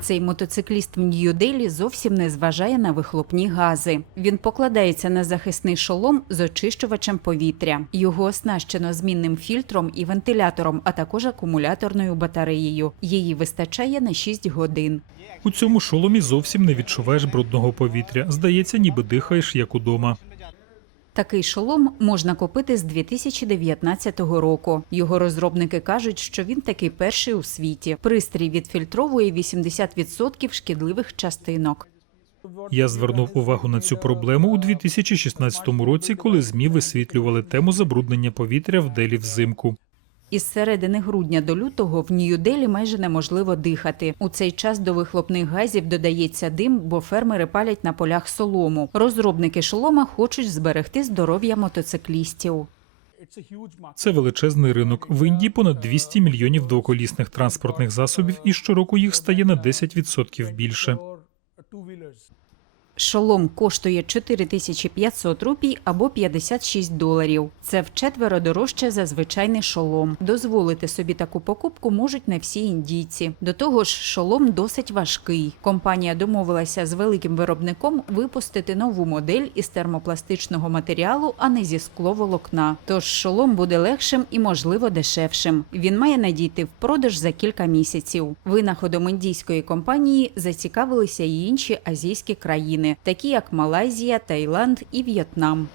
Цей мотоцикліст в Нью-Делі зовсім не зважає на вихлопні гази. Він покладається на захисний шолом з очищувачем повітря. Його оснащено змінним фільтром і вентилятором, а також акумуляторною батареєю. Її вистачає на 6 годин. У цьому шоломі зовсім не відчуваєш брудного повітря. Здається, ніби дихаєш як удома. Такий шолом можна купити з 2019 року. Його розробники кажуть, що він такий перший у світі. Пристрій відфільтровує 80% шкідливих частинок. Я звернув увагу на цю проблему у 2016 році, коли ЗМІ висвітлювали тему забруднення повітря в Делі взимку. Із середини грудня до лютого в Нью-Делі майже неможливо дихати. У цей час до вихлопних газів додається дим, бо фермери палять на полях солому. Розробники шолома хочуть зберегти здоров'я мотоциклістів. Це величезний ринок. В Індії понад 200 мільйонів двоколісних транспортних засобів, і щороку їх стає на 10% більше. Шолом коштує 4500 рупій або 56 доларів. Це вчетверо дорожче за звичайний шолом. Дозволити собі таку покупку можуть не всі індійці. До того ж, шолом досить важкий. Компанія домовилася з великим виробником випустити нову модель із термопластичного матеріалу, а не зі скловолокна. Тож шолом буде легшим і, можливо, дешевшим. Він має надійти в продаж за кілька місяців. Винаходом індійської компанії зацікавилися і інші азійські країни, країнами, такі як Малайзія, Таїланд і В'єтнам.